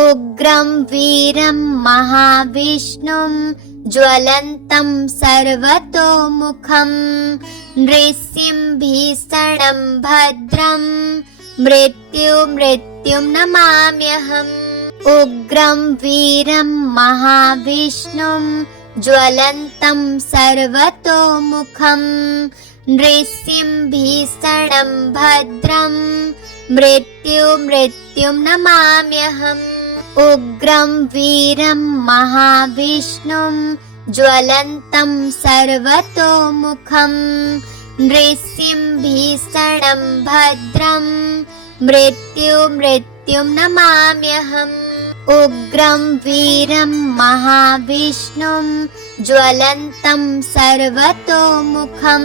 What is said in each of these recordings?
उग्रं वीरं महाविष्णुं ज्वलन्तं सर्वतोमुखं नृसिंहभीषणं भद्रं मृत्युं नमाम्यहम्। उग्रं वीरं महाविष्णुं ज्वलन्तं सर्वतोमुखं नृसिंहभीषणं भद्रं मृत्युं नमाम्यहम्। उग्रं वीरं महाविष्णुं ज्वलन्तं सर्वतोमुखं नृसिंहभीषणं भद्रं मृत्युं नमाम्यहम्। उग्रं वीरं महाविष्णुं ज्वलन्तं सर्वतोमुखं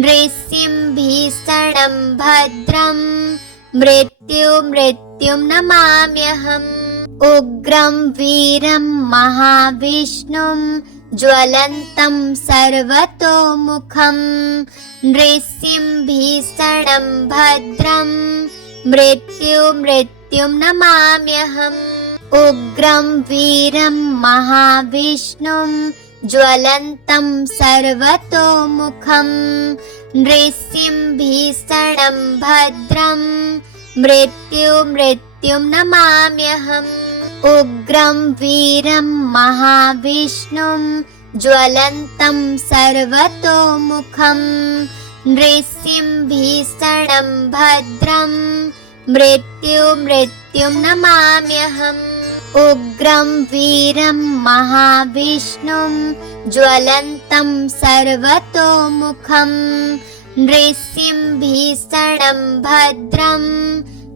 नृसिंहभीषणं भद्रं मृत्युं नमाम्यहम्। उग्रं वीरं महाविष्णुं ज्वलन्तं सर्वतोमुखं नृसिंहभीषणं भद्रं मृत्युं नमाम्यहम्। उग्रं वीरं महाविष्णुं ज्वलन्तं सर्वतोमुखं नृसिंहभीषणं भद्रं मृत्युं नमाम्यहम्। उग्रं वीरं महाविष्णुं ज्वलन्तं सर्वतोमुखं नृसिंहभीषणं भद्रं मृत्युं नमाम्यहम्। उग्रं वीरं महाविष्णुं ज्वलन्तं सर्वतोमुखं नृसिंहभीषणं भद्रं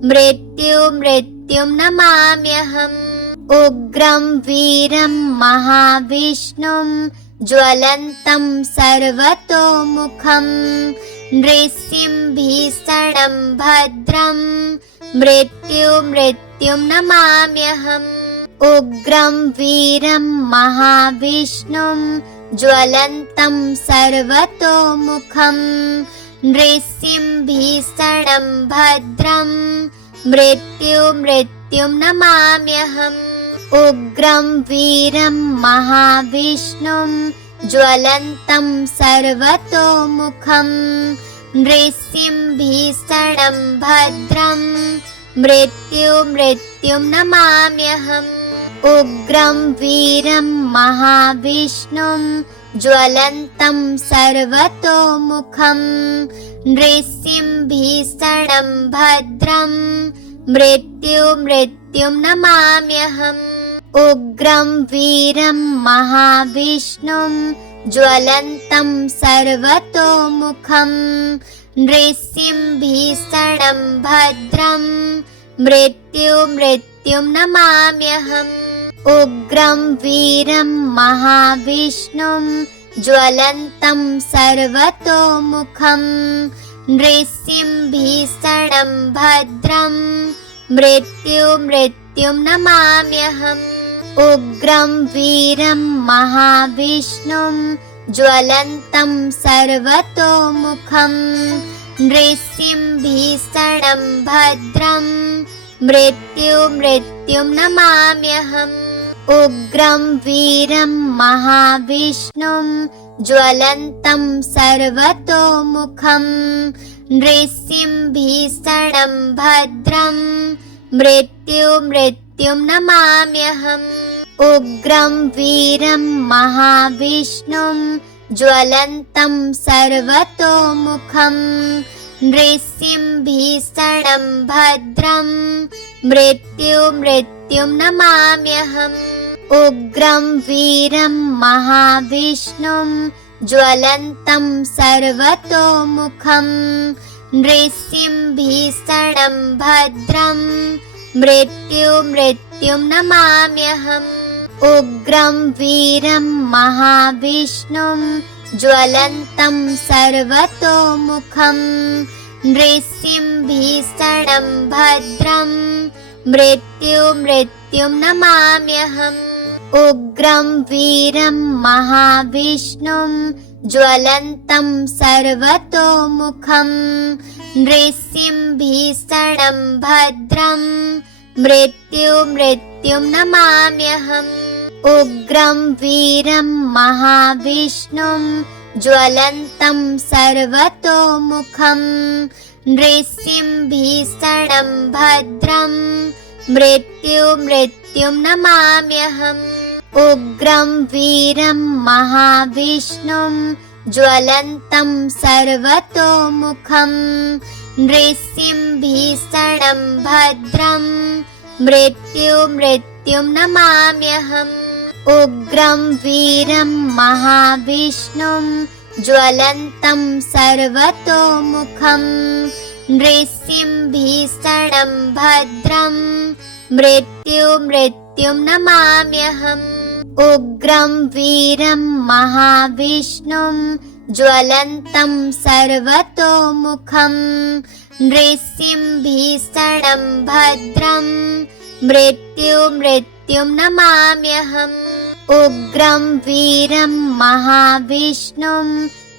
मृत्युं नमाम्यहम्। उग्रं वीरं महाविष्णुं ज्वलन्तं सर्वतोमुखं नृसिंहभीषणं भद्रं मृत्युं नमाम्यहम्। उग्रं वीरं महाविष्णुं ज्वलन्तं सर्वतोमुखं नृसिंहभीषणं भद्रं मृत्युं नमाम्यहम्। उग्रं वीरं महाविष्णुं ज्वलन्तं सर्वतोमुखं नृसिंहभीषणं भद्रं मृत्युं नमाम्यहम्। उग्रं वीरं महाविष्णुं ज्वलन्तं सर्वतोमुखं नृसिंहभीषणं भद्रं मृत्युं नमाम्यहम्। उग्रं वीरं महाविष्णुं ज्वलन्तं सर्वतोमुखं नृसिंहभीषणं भद्रं मृत्युं नमाम्यहम्। उग्रं वीरं महाविष्णुं ज्वलन्तं सर्वतोमुखं नृसिंहभीषणं भद्रं मृत्युं नमाम्यहम्। उग्रं वीरं महाविष्णुं ज्वलन्तं सर्वतोमुखं नृसिंहभीषणं भद्रं मृत्युं नमाम्यहम्। उग्रं वीरं महाविष्णुं ज्वलन्तं सर्वतोमुखं नृसिंहभीषणं भद्रं मृत्युं नमाम्यहम्। उग्रं वीरं महाविष्णुं ज्वलन्तं सर्वतोमुखं नृसिंहभीषणं भद्रं मृत्युं नमाम्यहम्। उग्रं वीरं महाविष्णुं ज्वलन्तं सर्वतोमुखं नृसिंहभीषणं भद्रं मृत्युं नमाम्यहम्। उग्रं वीरं महाविष्णुं ज्वलन्तं सर्वतोमुखं नृसिंहभीषणं भद्रं मृत्युं नमाम्यहम्। उग्रं वीरं महाविष्णुं ज्वलन्तं सर्वतोमुखं नृसिंहभीषणं भद्रं मृत्युं नमाम्यहम् उग्रं वीरं महाविष्णुं ज्वलन्तं सर्वतोमुखं नृसिंहभीषणं भद्रं मृत्युं नमाम्यहम् उग्रं वीरं महाविष्णुं ज्वलन्तं सर्वतोमुखं नृसिंहभीषणं भद्रं मृत्युं नमाम्यहम् उग्रं वीरं महाविष्णुं ज्वलन्तं सर्वतोमुखं नृसिंहभीषणं भद्रं मृत्युं नमाम्यहम् उग्रं वीरं महाविष्णुं ज्वलन्तं सर्वतोमुखं नृसिंहभीषणं भद्रं मृत्युं नमाम्यहम् उग्रं वीरं महाविष्णुं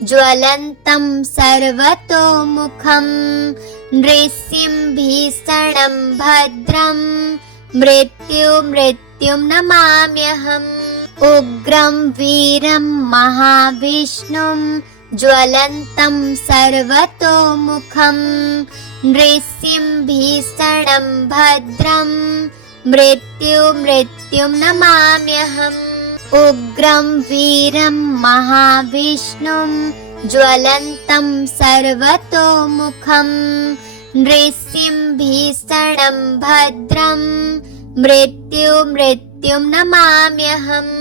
ज्वलन्तं सर्वतोमुखं नृसिंहभीषणं भद्रं मृत्युं नमाम्यहम् उग्रं वीरं महाविष्णुं ज्वलन्तं सर्वतोमुखं नृसिंहभीषणं भद्रं मृत्युं नमाम्यहम् उग्रं वीरं महाविष्णुं ज्वलन्तं सर्वतोमुखं नृसिंहभीषणं भद्रं मृत्युं नमाम्यहम्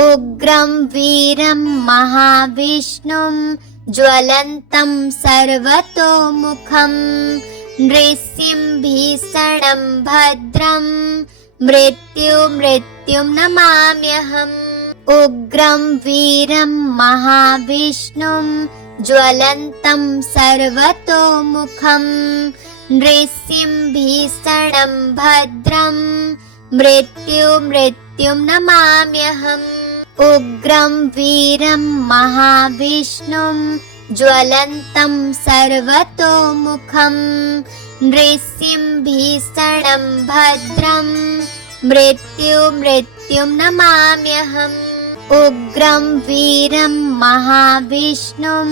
उग्रं वीरं महाविष्णुं ज्वलन्तं सर्वतोमुखं नृसिंहभीषणं भद्रं मृत्युं नमाम्यहम् उग्रं वीरं महाविष्णुं ज्वलन्तं सर्वतोमुखं नृसिंहभीषणं भद्रं मृत्युं नमाम्यहम् उग्रं वीरं महाविष्णुं ज्वलन्तं सर्वतोमुखं नृसिंहभीषणं भद्रं मृत्युं नमाम्यहम् उग्रं वीरं महाविष्णुं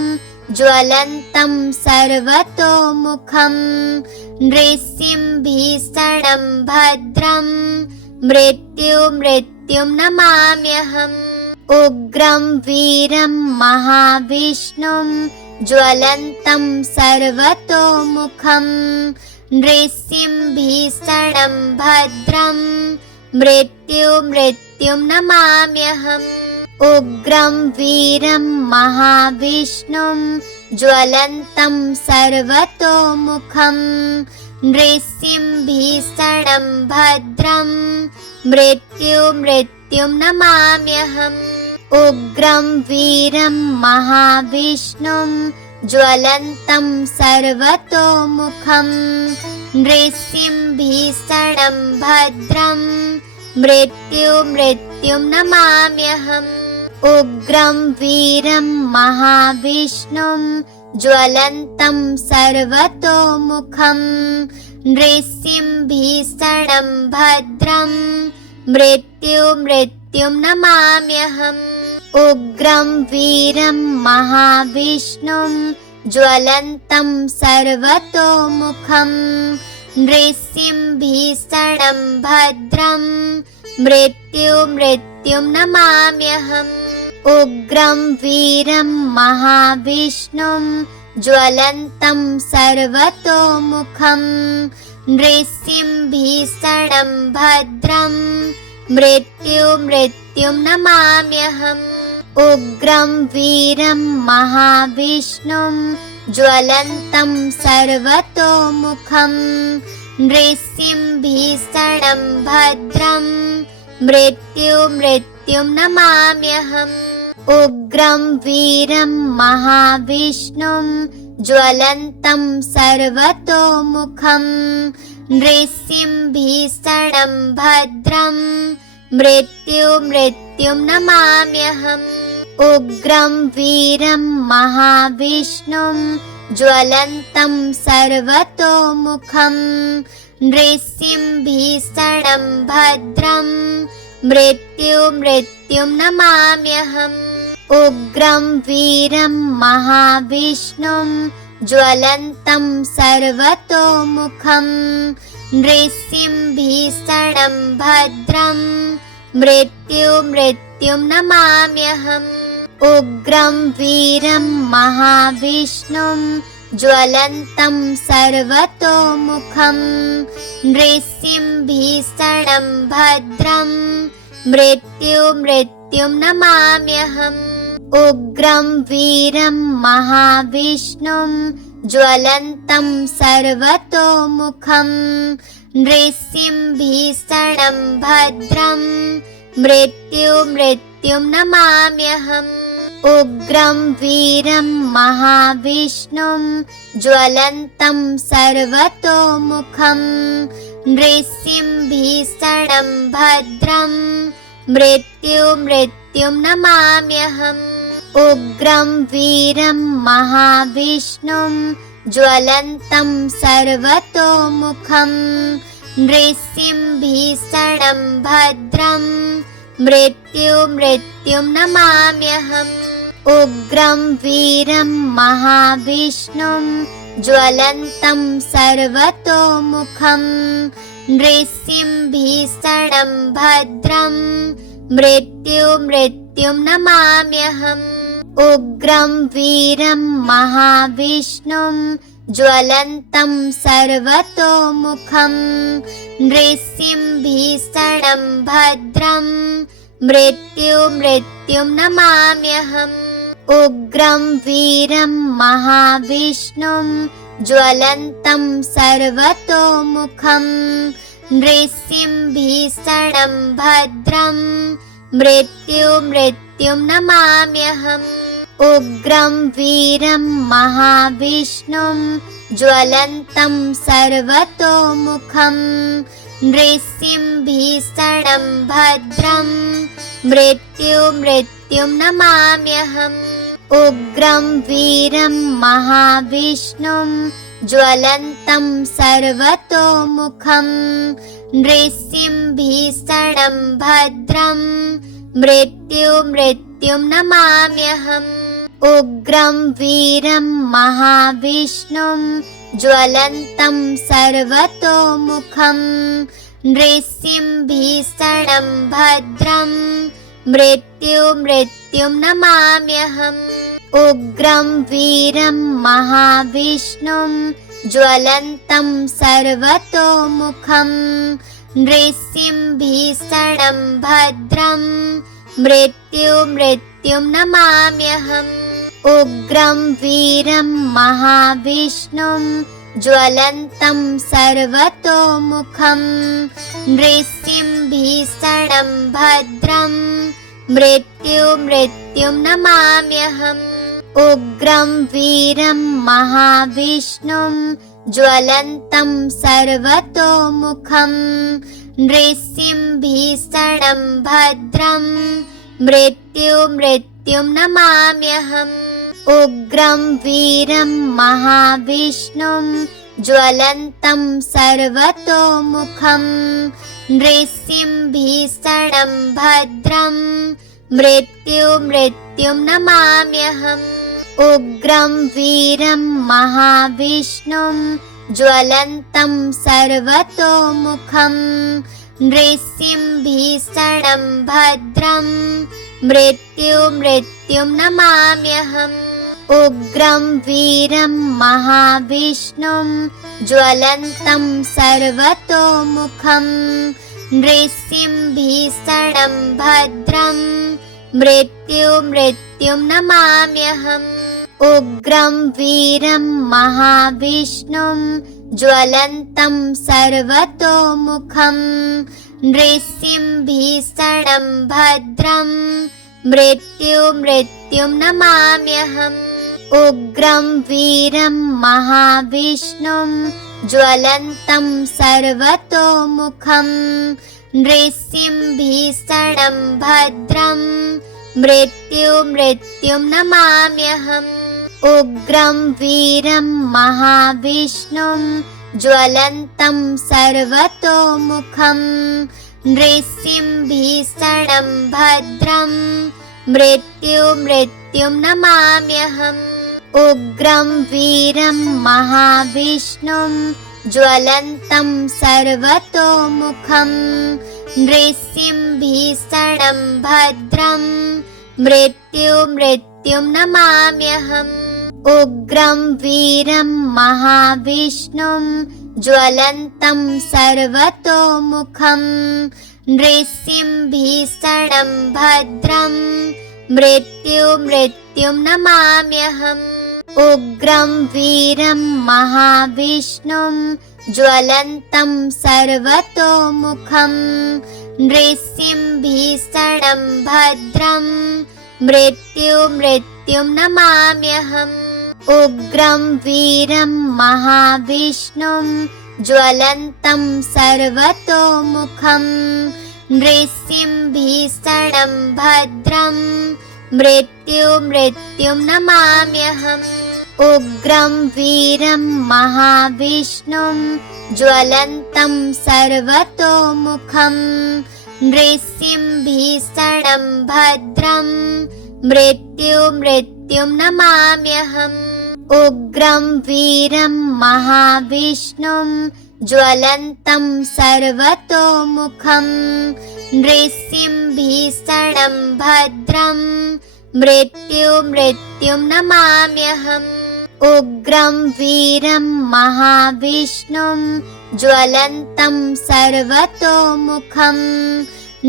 ज्वलन्तं सर्वतोमुखं नृसिंहभीषणं भद्रं मृत्युं नमाम्यहम् उग्रं वीरं महाविष्णुं ज्वलन्तं सर्वतोमुखं नृसिंहभीषणं भद्रं मृत्युं नमाम्यहम् उग्रं वीरं महाविष्णुं ज्वलन्तं सर्वतोमुखं नृसिंहभीषणं भद्रं मृत्युं नमाम्यहम् उग्रं वीरं महाविष्णुं ज्वलन्तं सर्वतोमुखं नृसिंहभीषणं भद्रं मृत्युं नमाम्यहम् उग्रं वीरं महाविष्णुं ज्वलन्तं सर्वतोमुखं नृसिंहभीषणं भद्रं मृत्युं नमाम्यहम् उग्रं वीरं महाविष्णुं ज्वलन्तं सर्वतोमुखं नृसिंहभीषणं भद्रं मृत्युं नमाम्यहम् उग्रं वीरं महाविष्णुं ज्वलन्तं सर्वतोमुखं नृसिंहभीषणं भद्रं मृत्युं नमाम्यहम् उग्रं वीरं महाविष्णुं ज्वलन्तं सर्वतोमुखं नृसिंहभीषणं भद्रं मृत्युं नमाम्यहम् उग्रं वीरं महाविष्णुं ज्वलन्तं सर्वतोमुखं नृसिंहभीषणं भद्रं मृत्युं नमाम्यहम् उग्रं वीरं महाविष्णुं ज्वलन्तं सर्वतोमुखं नृसिंहभीषणं भद्रं मृत्युं नमाम्यहम् उग्रं वीरं महाविष्णुं ज्वलन्तं सर्वतोमुखं नृसिंहभीषणं भद्रं मृत्युं नमाम्यहम् उग्रं वीरं महाविष्णुं ज्वलन्तं सर्वतोमुखं नृसिंहभीषणं भद्रं मृत्युं नमाम्यहम् उग्रं वीरं महाविष्णुं ज्वलन्तं सर्वतोमुखं नृसिंहभीषणं भद्रं मृत्युं नमाम्यहम् उग्रं वीरं महाविष्णुं ज्वलन्तं सर्वतोमुखं नृसिंहभीषणं भद्रं मृत्युं नमाम्यहम् उग्रं वीरं महाविष्णुं ज्वलन्तं सर्वतोमुखं नृसिंहभीषणं भद्रं मृत्युं नमाम्यहम् उग्रं वीरं महाविष्णुं ज्वलन्तं सर्वतोमुखं नृसिंहभीषणं भद्रं मृत्युं नमाम्यहम् उग्रं वीरं महाविष्णुं ज्वलन्तं सर्वतोमुखं नृसिंहभीषणं भद्रं मृत्युं नमाम्यहम् उग्रं वीरं महाविष्णुं ज्वलन्तं सर्वतोमुखं नृसिंहभीषणं भद्रं मृत्युं नमाम्यहम् उग्रं वीरं महाविष्णुं ज्वलन्तं सर्वतोमुखं नृसिंहभीषणं भद्रं मृत्युं नमाम्यहम् उग्रं वीरं महाविष्णुं ज्वलन्तं सर्वतोमुखं नृसिंहभीषणं भद्रं मृत्युं नमाम्यहम् उग्रं वीरं महाविष्णुं ज्वलन्तं सर्वतोमुखं नृसिंहभीषणं भद्रं मृत्युं नमाम्यहम् उग्रं वीरं महाविष्णुं ज्वलन्तं सर्वतोमुखं नृसिंहभीषणं भद्रं मृत्युं नमाम्यहम् उग्रं वीरं महाविष्णुं ज्वलन्तं सर्वतोमुखं नृसिंहभीषणं भद्रं मृत्युं नमाम्यहम् उग्रं वीरं महाविष्णुं ज्वलन्तं सर्वतोमुखं नृसिंहभीषणं भद्रं मृत्युं नमाम्यहम् उग्रं वीरं महाविष्णुं ज्वलन्तं सर्वतोमुखं नृसिंहभीषणं भद्रं मृत्युं नमाम्यहम् उग्रं वीरं महाविष्णुं ज्वलन्तं सर्वतोमुखं नृसिंहभीषणं भद्रं मृत्युं नमाम्यहम् उग्रं वीरं महाविष्णुं ज्वलन्तं सर्वतोमुखं नृसिंहभीषणं भद्रं मृत्युं नमाम्यहम् उग्रं वीरं महाविष्णुं ज्वलन्तं सर्वतोमुखं नृसिंहभीषणं भद्रं मृत्युं नमाम्यहम् उग्रं वीरं महाविष्णुं ज्वलन्तं सर्वतोमुखं नृसिंहभीषणं भद्रं मृत्युं नमाम्यहम् उग्रं वीरं महाविष्णुं ज्वलन्तं सर्वतोमुखं नृसिंहभीषणं भद्रं मृत्युं नमाम्यहम् उग्रं वीरं महाविष्णुं ज्वलन्तं सर्वतोमुखं नृसिंहभीषणं भद्रं मृत्युं नमाम्यहम् उग्रं वीरं महाविष्णुं ज्वलन्तं सर्वतोमुखं नृसिंहभीषणं भद्रं मृत्युं नमाम्यहम् उग्रं वीरं महाविष्णुं ज्वलन्तं सर्वतोमुखं नृसिंहभीषणं भद्रं मृत्युं नमाम्यहम् उग्रं वीरं महाविष्णुं ज्वलन्तं सर्वतोमुखं नृसिंहभीषणं भद्रं मृत्युं नमाम्यहम् उग्रं वीरं महाविष्णुं ज्वलन्तं सर्वतोमुखं नृसिंहभीषणं भद्रं मृत्युं नमाम्यहम् उग्रं वीरं महाविष्णुं ज्वलन्तं सर्वतोमुखं नृसिंहभीषणं भद्रं मृत्युं नमाम्यहम् उग्रं वीरं महाविष्णुं ज्वलन्तं सर्वतोमुखं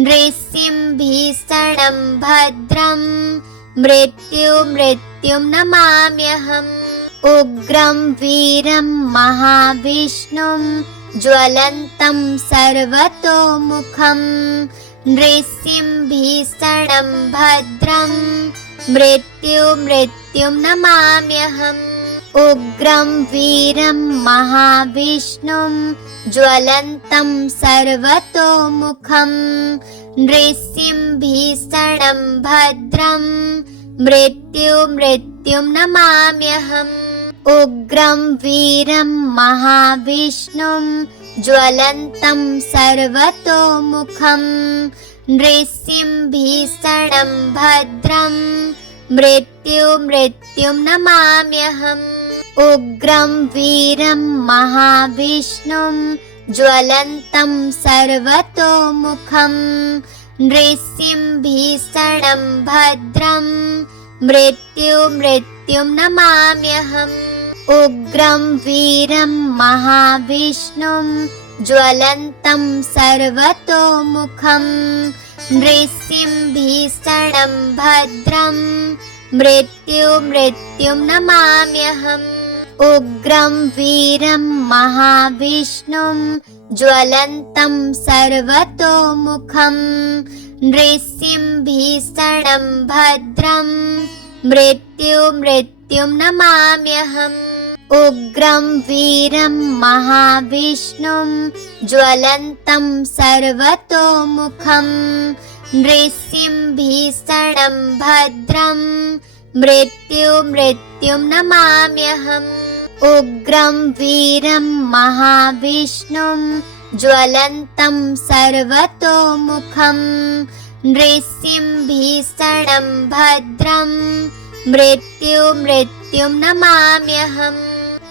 नृसिंहभीषणं भद्रं मृत्युं नमाम्यहम् उग्रं वीरं महाविष्णुं ज्वलन्तं सर्वतोमुखं नृसिंहभीषणं भद्रं मृत्युं नमाम्यहम् उग्रं वीरं महाविष्णुं ज्वलन्तं सर्वतोमुखं नृसिंहभीषणं भद्रं मृत्युं नमाम्यहम् उग्रं वीरं महाविष्णुं ज्वलन्तं सर्वतोमुखं नृसिंहभीषणं भद्रं मृत्युं नमाम्यहम् उग्रं वीरं महाविष्णुं ज्वलन्तं सर्वतोमुखं नृसिंहभीषणं भद्रं मृत्युं नमाम्यहम् उग्रं वीरं महाविष्णुं ज्वलन्तं सर्वतोमुखं नृसिंहभीषणं भद्रं मृत्युं नमाम्यहम् उग्रं वीरं महाविष्णुं ज्वलन्तं सर्वतोमुखं नृसिंहभीषणं भद्रं मृत्युं नमाम्यहम् उग्रं वीरं महाविष्णुं ज्वलन्तं सर्वतोमुखं नृसिंहभीषणं भद्रं मृत्युं नमाम्यहम् उग्रं वीरं महाविष्णुं ज्वलन्तं सर्वतोमुखं नृसिंहभीषणं भद्रं मृत्युं नमाम्यहम्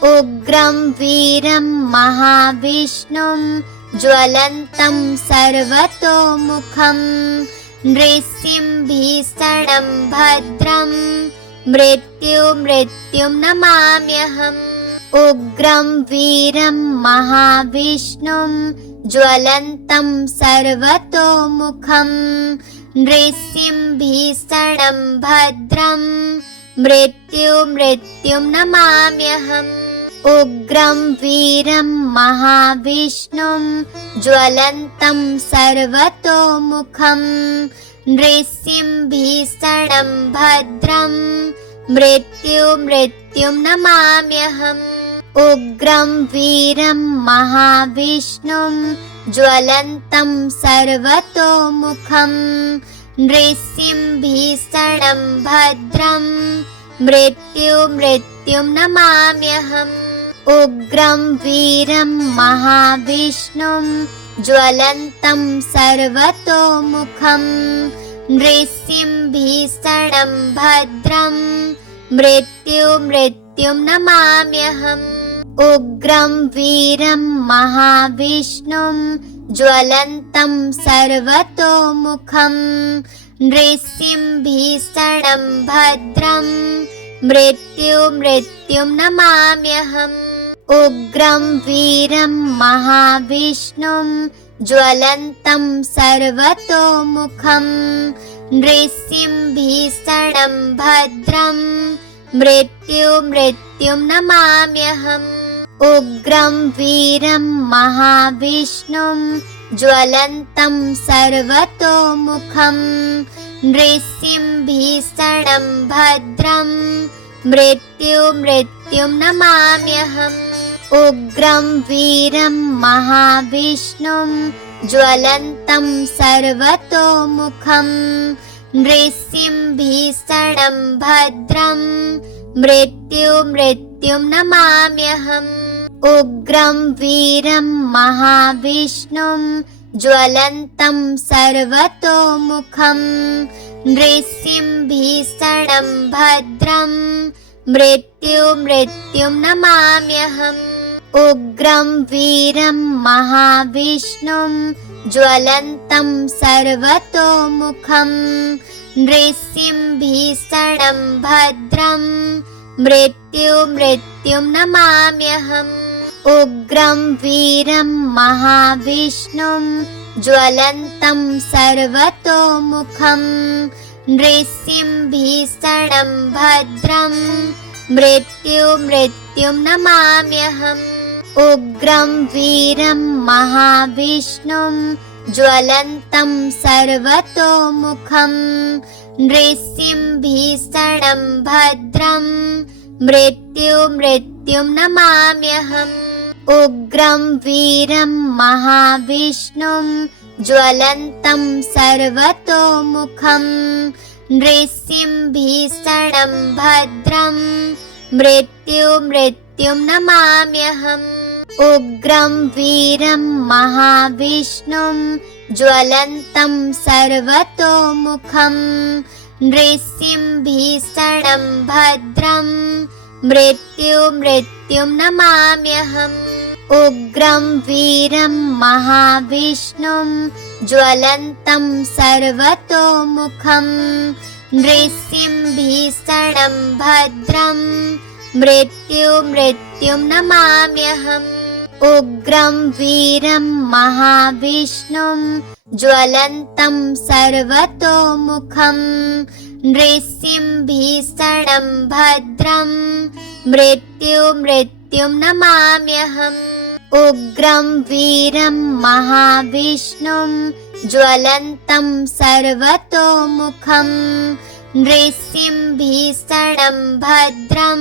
उग्रं वीरं महाविष्णुं ज्वलन्तं सर्वतोमुखं नृसिंहभीषणं भद्रं मृत्युं नमाम्यहम् उग्रं वीरं महाविष्णुं ज्वलन्तं सर्वतोमुखं नृसिंहभीषणं भद्रं मृत्युं नमाम्यहम् उग्रं वीरं महाविष्णुं ज्वलन्तं सर्वतोमुखं नृसिंहभीषणं भद्रं मृत्युं नमाम्यहम् उग्रं वीरं महाविष्णुं ज्वलन्तं सर्वतोमुखं नृसिंहभीषणं भद्रं मृत्युं नमाम्यहम् उग्रं वीरं महाविष्णुं ज्वलन्तं सर्वतोमुखं नृसिंहभीषणं भद्रं मृत्युं नमाम्यहम् उग्रं वीरं महाविष्णुं ज्वलन्तं सर्वतोमुखं नृसिंहभीषणं भद्रं मृत्युं नमाम्यहम् उग्रं वीरं महाविष्णुं ज्वलन्तं सर्वतोमुखं नृसिंहभीषणं भद्रं मृत्युं नमाम्यहम् उग्रं वीरं महाविष्णुं ज्वलन्तं सर्वतोमुखं नृसिंहभीषणं भद्रं मृत्युं नमाम्यहम् उग्रं वीरं महाविष्णुं ज्वलन्तं सर्वतोमुखं नृसिंहभीषणं भद्रं मृत्युं नमाम्यहम् उग्रं वीरं महाविष्णुं ज्वलन्तं सर्वतोमुखं नृसिंहभीषणं भद्रं मृत्युं नमाम्यहम् उग्रं वीरं महाविष्णुं ज्वलन्तं सर्वतोमुखं नृसिंहभीषणं भद्रं मृत्युं नमाम्यहम् उग्रं वीरं महाविष्णुं ज्वलन्तं सर्वतोमुखं नृसिंहभीषणं भद्रं मृत्युं नमाम्यहम् उग्रं वीरं महाविष्णुं ज्वलन्तं सर्वतोमुखं नृसिंहभीषणं भद्रं मृत्युं नमाम्यहम् उग्रं वीरं महाविष्णुं ज्वलन्तं सर्वतोमुखं नृसिंहभीषणं भद्रं मृत्युं नमाम्यहम् उग्रं वीरं महाविष्णुं ज्वलन्तं सर्वतोमुखं नृसिंहभीषणं भद्रं मृत्युं नमाम्यहम् उग्रं वीरं महाविष्णुं ज्वलन्तं सर्वतोमुखं नृसिंहभीषणं भद्रं मृत्युं नमाम्यहम् उग्रं वीरं महाविष्णुं ज्वलन्तं सर्वतोमुखं नृसिंहभीषणं भद्रं मृत्युं नमाम्यहम् उग्रं वीरं महाविष्णुं ज्वलन्तं सर्वतोमुखं नृसिंहभीषणं भद्रं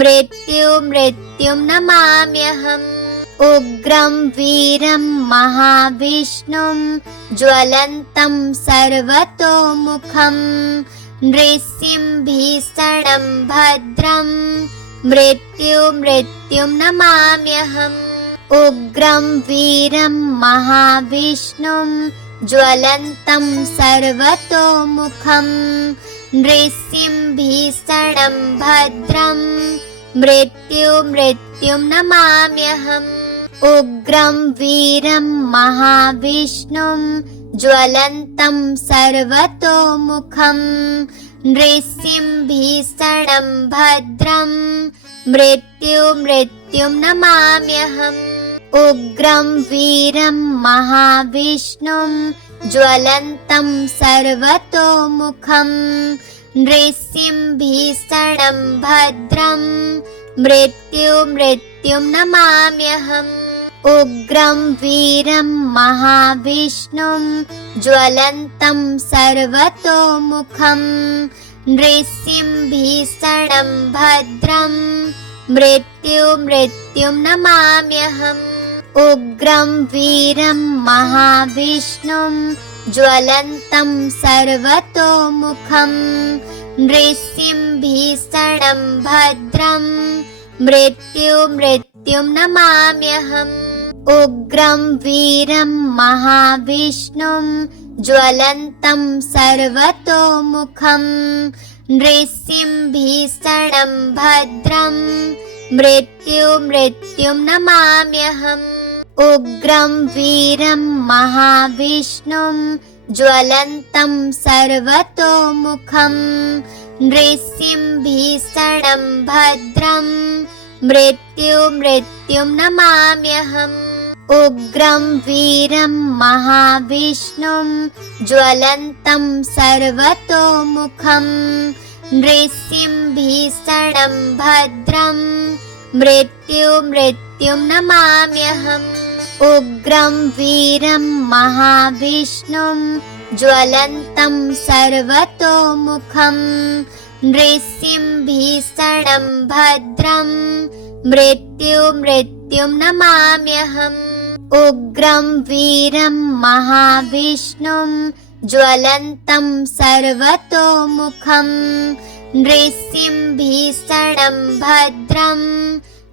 मृत्युं नमाम्यहम् उग्रं वीरं महाविष्णुं ज्वलन्तं सर्वतोमुखं नृसिंहभीषणं भद्रं मृत्युं नमाम्यहम् उग्रं वीरं महाविष्णुं ज्वलन्तं सर्वतोमुखं नृसिंहभीषणं भद्रं मृत्युं नमाम्यहम् उग्रं वीरं महाविष्णुं ज्वलन्तं सर्वतोमुखं नृसिंहभीषणं भद्रं मृत्युं नमाम्यहम् उग्रं वीरं महाविष्णुं ज्वलन्तं सर्वतोमुखं नृसिंहभीषणं भद्रं मृत्युं नमाम्यहम् उग्रं वीरं महाविष्णुं ज्वलन्तं सर्वतोमुखं नृसिंहभीषणं भद्रं मृत्युं नमाम्यहम् उग्रं वीरं महाविष्णुं ज्वलन्तं सर्वतोमुखं नृसिंहभीषणं भद्रं मृत्युं नमाम्यहम् उग्रं वीरं महाविष्णुं ज्वलन्तं सर्वतोमुखं नृसिंहभीषणं भद्रं मृत्युं नमाम्यहम् उग्रं वीरं महाविष्णुं ज्वलन्तं सर्वतोमुखं नृसिंहभीषणं भद्रं मृत्युं नमाम्यहम् उग्रं वीरं महाविष्णुं ज्वलन्तं सर्वतोमुखं नृसिंहभीषणं भद्रं मृत्युं नमाम्यहम् उग्रं वीरं महाविष्णुं ज्वलन्तं सर्वतोमुखं नृसिंहभीषणं भद्रं मृत्युं नमाम्यहम् उग्रं वीरं महाविष्णुं ज्वलन्तं सर्वतोमुखं नृसिंहभीषणं भद्रं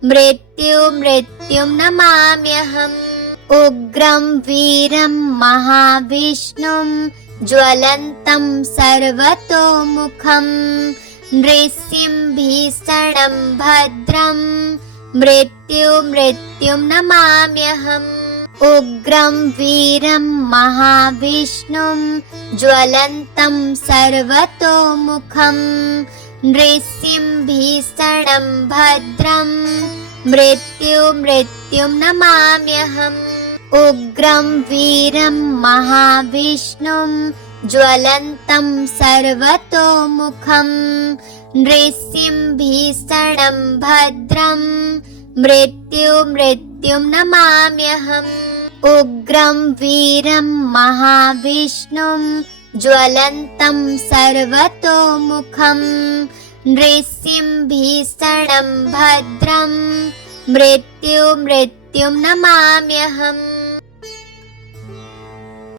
मृत्युं नमाम्यहम् उग्रं वीरं महाविष्णुं ज्वलन्तं सर्वतोमुखं नृसिंहभीषणं भद्रं मृत्युं नमाम्यहम् उग्रं वीरं महाविष्णुं ज्वलन्तं सर्वतोमुखं नृसिंहभीषणं भद्रं मृत्युं नमाम्यहम् उग्रं वीरं महाविष्णुं ज्वलन्तं सर्वतोमुखं नृसिंहभीषणं भद्रं मृत्युं नमाम्यहम् उग्रं वीरं महाविष्णुं ज्वलन्तं सर्वतोमुखं नृसिंहभीषणं भद्रं मृत्युं नमाम्यहम्